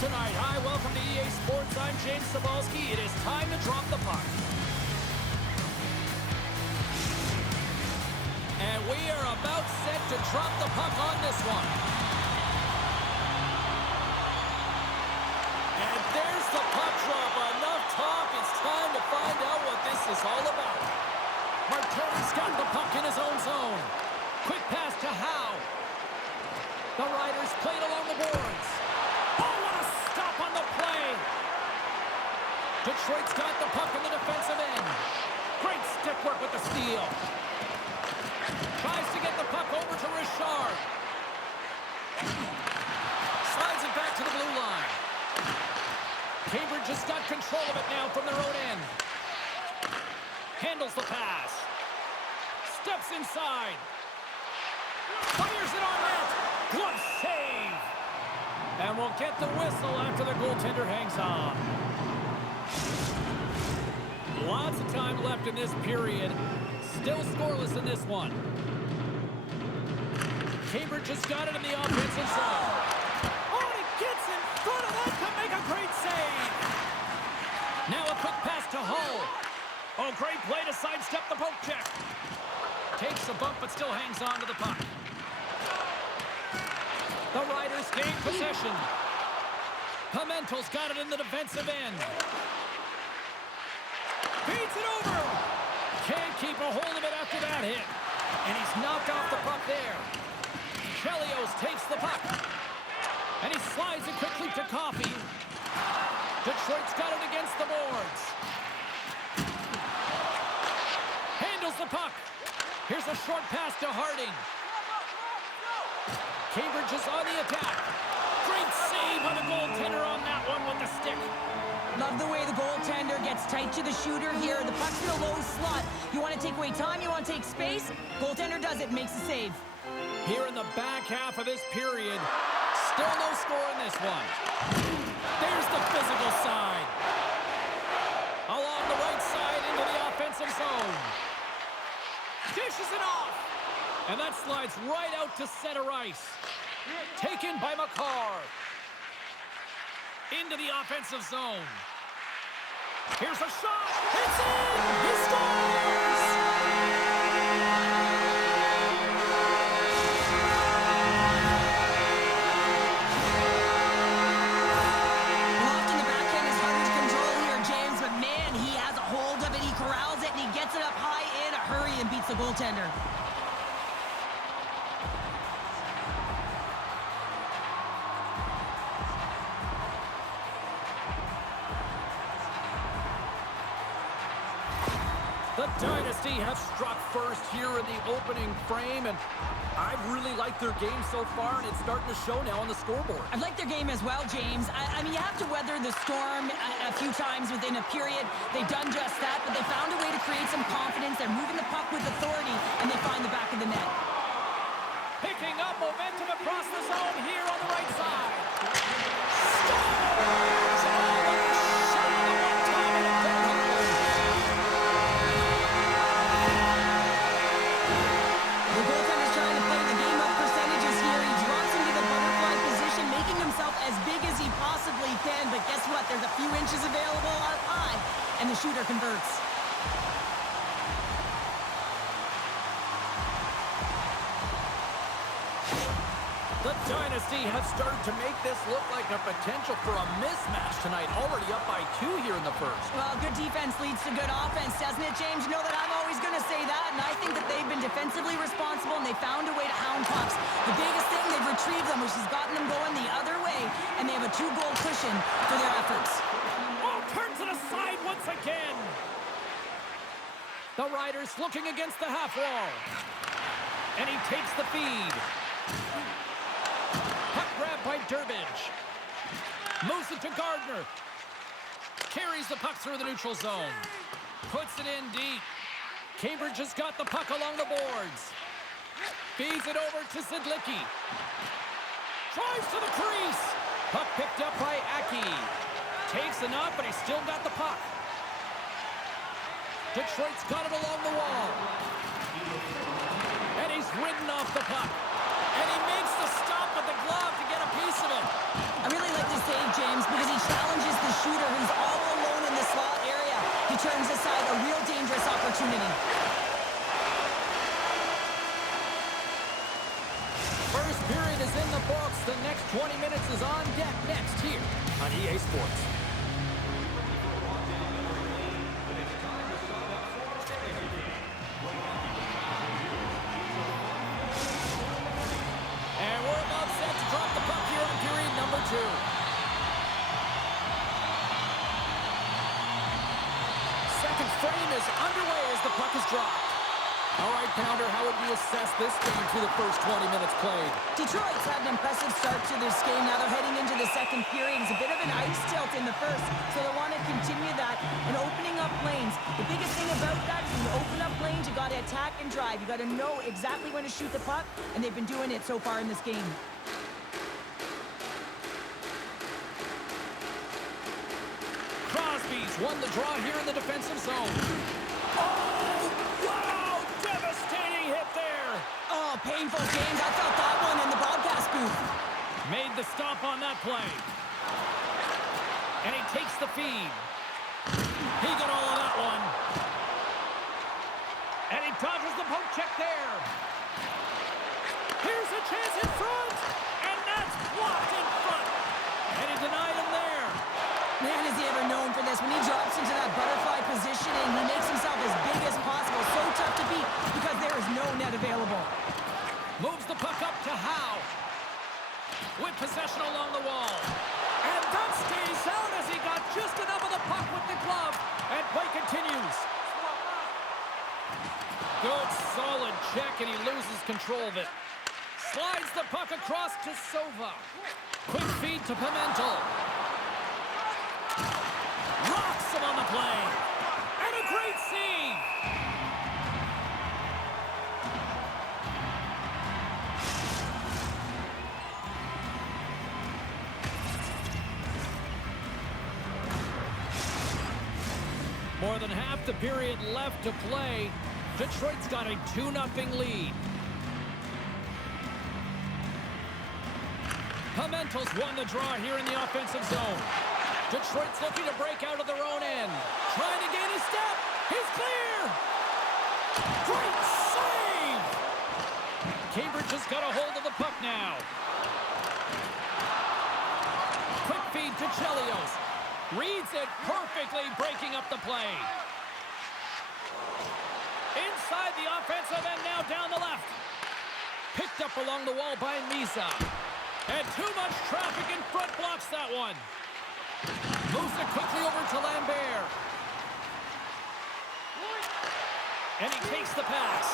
tonight. Hi, welcome to EA Sports. I'm James Cybulski. It is time to drop the puck. And we are about set to drop the puck on this one. And there's the puck drop. Enough talk. It's time to find out what this is all about. Martelli's got the puck in his own zone. Quick pass to Howe. The Riders played along the boards. Oh, what a stop on the play. Detroit's got the puck in the defensive end. Great stick work with the steal. Tries to get the puck over to Richard. Slides it back to the blue line. Cambridge has got control of it now from their own end. Handles the pass. Steps inside. Fires it on net. Glove save. And we'll get the whistle after the goaltender hangs on. Lots of time left in this period. Still scoreless in this one. Cambridge has got it in the offensive zone. Oh, and he gets in front of that to make a great save. Now a quick pass to Hull. Oh, great play to sidestep the poke check. Takes a bump but still hangs on to the puck. The Riders gain possession. Pimentel's got it in the defensive end. Beats it over. Can't keep a hold of it after that hit. And he's knocked off the puck there. Chelios takes the puck. And he slides it quickly to Coffey. Detroit's got it against the boards. Handles the puck. Here's a short pass to Harding. Cambridge is on the attack. Great save on the goaltender on that one with the stick. Love the way the goaltender gets tight to the shooter here. The puck's in a low slot. You want to take away time, you want to take space. Goaltender does it, makes a save. Here in the back half of this period, still no score in this one. There's the physical side. Along the right side into the offensive zone. Dishes it off. And that slides right out to center ice. Taken by McCarr. Into the offensive zone. Here's a shot. It's in! He scores! Locked in the backhand is harder to control here, James, but man, he has a hold of it. He corrals it, and he gets it up high in a hurry and beats the goaltender. The Dynasty have struck first here in the opening frame, and I've really liked their game so far, and it's starting to show now on the scoreboard. I like their game as well, James. I mean, you have to weather the storm a few times within a period. They've done just that, but they found a way to create some confidence. They're moving the puck with authority, and they find the back of the net. Picking up momentum across the zone here on the right side. As big as he possibly can, but guess what? There's a few inches available up high, and the shooter converts. The Dynasty have started to make this look like a potential for a mismatch tonight, already up by 2 here in the first. Well, good defense leads to good offense, doesn't it, James? You know that I'm always going to say that, and I think that they've been defensively responsible, and they found a way to hound pucks. The biggest thing, they've retrieved them, which has gotten them going the other way, and they have a 2-goal cushion for their efforts. Oh, turns it aside once again. The Riders looking against the half wall. And he takes the feed. Puck grab by Durbridge. Moves it to Gardner. Carries the puck through the neutral zone. Puts it in deep. Cambridge has got the puck along the boards. Feeds it over to Zidlicki. Drives to the crease. Puck picked up by Aki. Takes enough, but he's still got the puck. Detroit's got it along the wall. And he's ridden off the puck. And he makes the stop with the glove to get a piece of it. I really like to save, James. challenges the shooter who's all alone in the slot area. He turns aside a real dangerous opportunity. First period is in the books. The next 20 minutes is on deck next here on EA Sports. And we're about set to drop the puck here in period number 2. Second frame is underway as the puck is dropped. All right, Pounder, how would you assess this game through the first 20 minutes played? Detroit's had an impressive start to this game. Now they're heading into the second period. It's a bit of an ice tilt in the first, so they want to continue that and opening up lanes. The biggest thing about that is when you open up lanes, you got to attack and drive. You got to know exactly when to shoot the puck, and they've been doing it so far in this game. Crosby's won the draw here in the defensive zone. Oh, wow! Devastating hit there. Oh, painful, James. I felt that one in the broadcast booth. Made the stop on that play. And he takes the feed. He got all of that one. And he dodges the poke check there. Here's a chance in front. And that's blocked in front. And he denied him there. Man, is he ever known for this. When he drops into that butterfly positioning, he makes himself as big as possible. So tough to beat because there is no net available. Moves the puck up to Howe. With possession along the wall. And that stays out as he got just enough of the puck with the glove. And play continues. Good solid check and he loses control of it. Slides the puck across to Sova. Quick feed to Pimentel. Rocks him on the play. And a great save. More than half the period left to play. Detroit's got a 2-0 lead. Pimentel's won the draw here in the offensive zone. Detroit's looking to break out of their own end. Trying to gain a step. He's clear. Great save. Cambridge has got a hold of the puck now. Quick feed to Chelios. Reads it perfectly, breaking up the play. Inside the offensive end, now down the left. Picked up along the wall by Misa. And too much traffic in front blocks that one. Moves it quickly over to Lambert. And he takes the pass.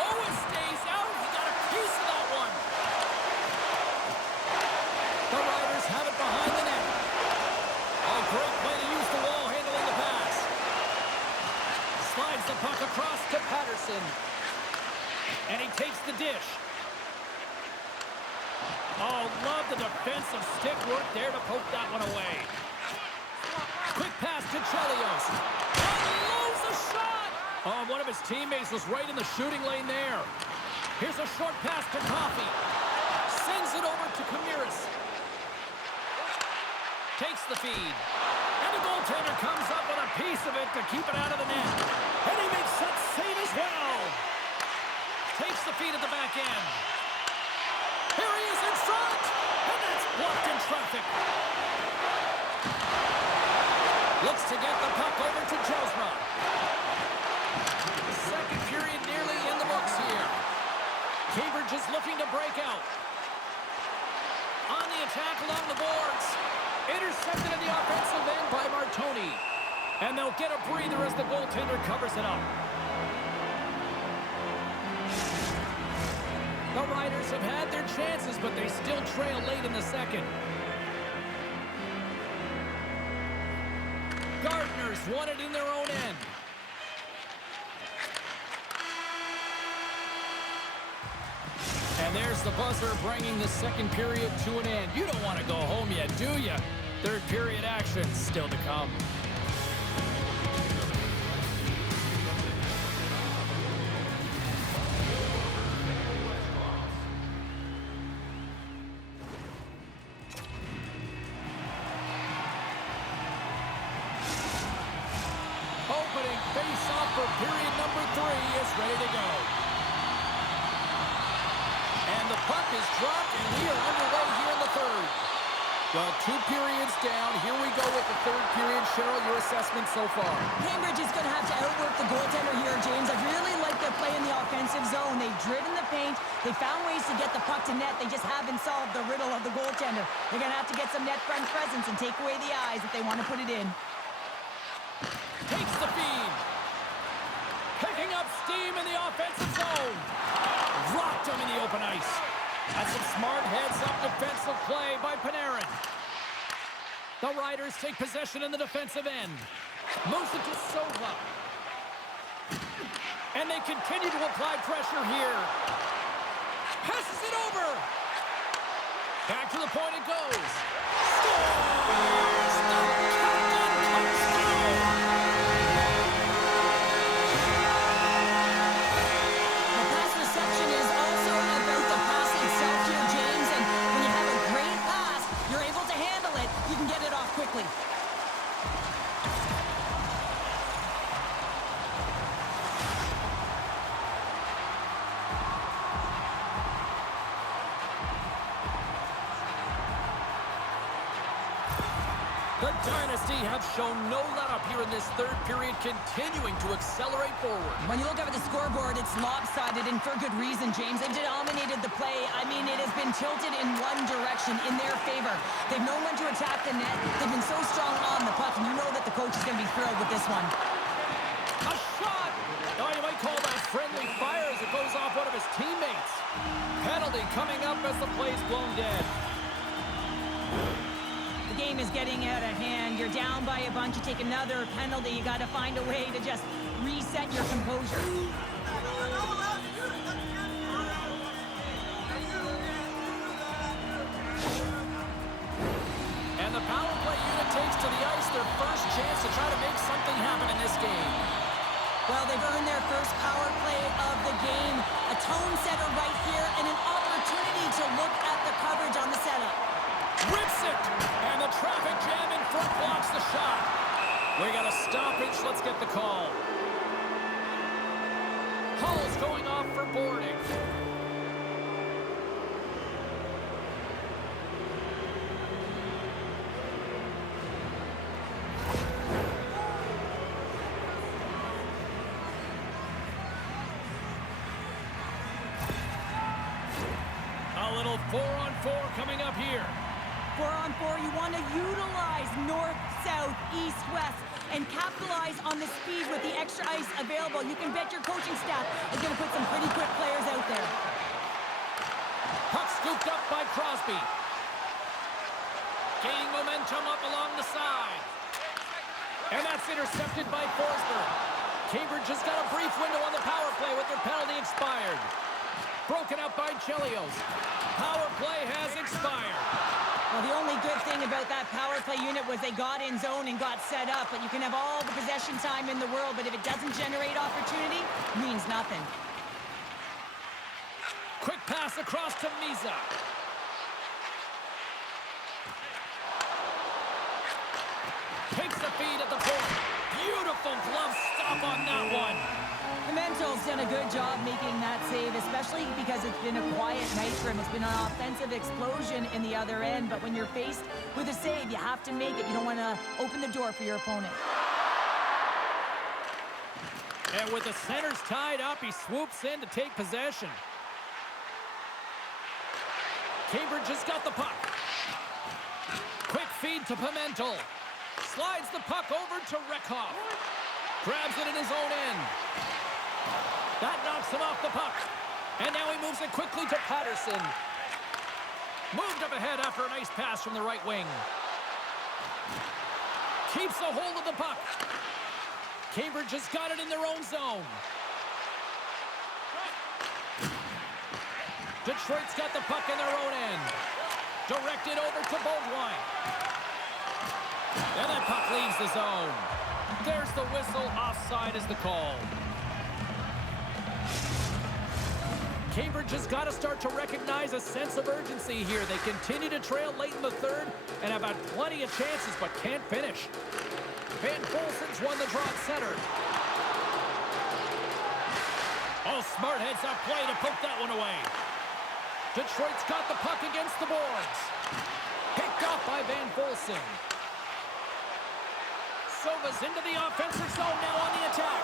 Oh, it stays out. He got a piece of that one. The Riders have it behind the net. A great play to use the wall handling the pass. Slides the puck across to Patterson. And he takes the dish. Oh, love the defensive stick work there to poke that one away. Quick pass to Chelios. Unloads the shot! Oh, one of his teammates was right in the shooting lane there. Here's a short pass to Coffey. Sends it over to Kamiris. Takes the feed. And the goaltender comes up with a piece of it to keep it out of the net. And he makes that save as well. Takes the feed at the back end. Here he is in front. And that's blocked in traffic. Looks to get the puck over to Josma. Second period nearly in the books here. Cambridge is looking to break out. On the attack along the boards. Intercepted in the offensive end by Martoni. And they'll get a breather as the goaltender covers it up. The Riders have had their chances, but they still trail late in the second. Gardner's won it in their own end. And there's the buzzer bringing the second period to an end. You don't want to go home yet, do you? Third period action still to come. opening face-off for period number 3 is ready to go. And the puck is dropped, and we are underway here in the third. Well, 2 periods down. Here we go with the third period. Cheryl, your assessment so far? Cambridge is going to have to outwork the goaltender here, James. I really like their play in the offensive zone. They've driven the paint. They found ways to get the puck to net. They just haven't solved the riddle of the goaltender. They're going to have to get some net front presence and take away the eyes if they want to put it in. Takes the feed. Picking up steam in the offensive zone. Rocked him in the open ice. That's some smart heads-up defensive play by Panarin. The Riders take possession in the defensive end. Moves it to Sova. And they continue to apply pressure here. Passes it over. Back to the point it goes. Scores! The captain comes through. The pass reception is also about the pass itself here, James. And when you have a great pass, you're able to handle it. You can get it off quickly. The Dynasty have shown no let-up here in this third period, continuing to accelerate forward. When you look up at the scoreboard, it's lopsided, and for good reason, James. They've dominated the play. I mean, it has been tilted in one direction, in their favor. They've known when to attack the net. They've been so strong on the puck, and you know that the coach is going to be thrilled with this one. A shot! Oh, you might call that friendly fire as it goes off one of his teammates. Penalty coming up as the play's blown dead. The game is getting out of hand. You're down by a bunch. You take another penalty. You got to find a way to just reset your composure. And the power play unit takes to the ice their first chance to try to make something happen in this game. Well, they've earned their first power play of the game. A tone setter right here and an opportunity to look at the coverage on the setup. Rips it! And the traffic jam in front blocks the shot. We got a stoppage. Let's get the call. Hull's going off for boarding. A little 4-on-4 coming up here. 4-on-4, you want to utilize north, south, east, west, and capitalize on the speed with the extra ice available. You can bet your coaching staff is going to put some pretty quick players out there. Puck scooped up by Crosby. Gaining momentum up along the side. And that's intercepted by Forsberg. Cambridge has got a brief window on the power play with their penalty expired. Broken up by Chelios. Power play has expired. Well, the only good thing about that power play unit was they got in zone and got set up, but you can have all the possession time in the world, but if it doesn't generate opportunity, it means nothing. Quick pass across to Misa. Takes the feed at the point. Beautiful glove stop on that one. Pimentel's done a good job making that save, especially because it's been a quiet night for him. It's been an offensive explosion in the other end, but when you're faced with a save, you have to make it. You don't want to open the door for your opponent. And with the centers tied up, he swoops in to take possession. Cambridge has got the puck. Quick feed to Pimentel. Slides the puck over to Rekhoff. Grabs it in his own end. That knocks him off the puck. And now he moves it quickly to Patterson. Moved up ahead after a nice pass from the right wing. Keeps a hold of the puck. Cambridge has got it in their own zone. Detroit's got the puck in their own end. Directed over to Beaudoin. And that puck leaves the zone. There's the whistle. Offside is the call. Cambridge has got to start to recognize a sense of urgency here. They continue to trail late in the third and have had plenty of chances but can't finish. Van Bolsen's won the draw at center. Oh, smart heads-up play to poke that one away. Detroit's got the puck against the boards. Picked off by Van Volsen. Sova's into the offensive zone now on the attack.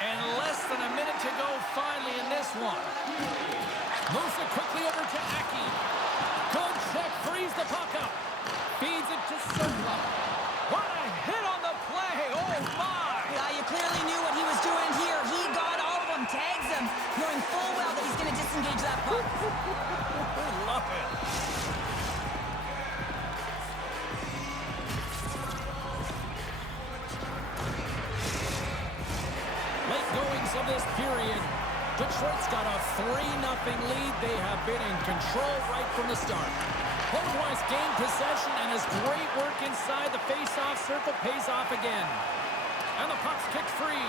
And less than a minute to go finally in this one. Moves it quickly over to Aki. Good check, frees the puck up. Feeds it to Sova. What a hit on the play! Oh, my! Yeah, you clearly knew what he was doing here. He got all of them, tags them, knowing full well that he's going to disengage that puck. Love it. Late goings of this period. Detroit's got a 3-0 lead. They have been in control right from the start. Holmquist gained possession, and his great work inside the face-off circle pays off again. And the puck's kicked free.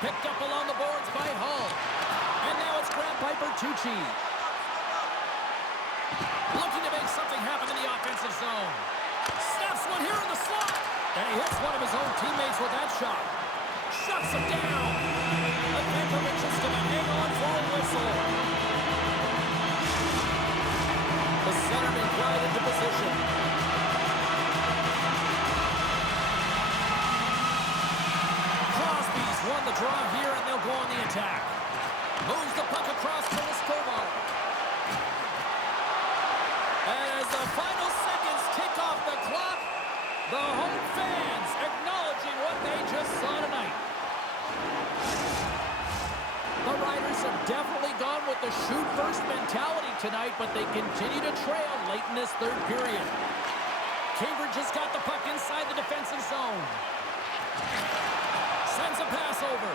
Picked up along the boards by Hull. And now it's grabbed by Bertucci. Looking to make something happen in the offensive zone. Snaps one here in the slot. And he hits one of his own teammates with that shot. Shuts him down. Pekovic is going to hang on for a whistle. The centerman right into position. Crosby's won the draw here, and they'll go on the attack. Moves the puck across to Leskovar. As the final seconds tick off the clock, the home fans acknowledging what they just saw tonight. The Riders have definitely gone with the shoot-first mentality tonight, but they continue to trail late in this third period. Cambridge has got the puck inside the defensive zone. Sends a pass over.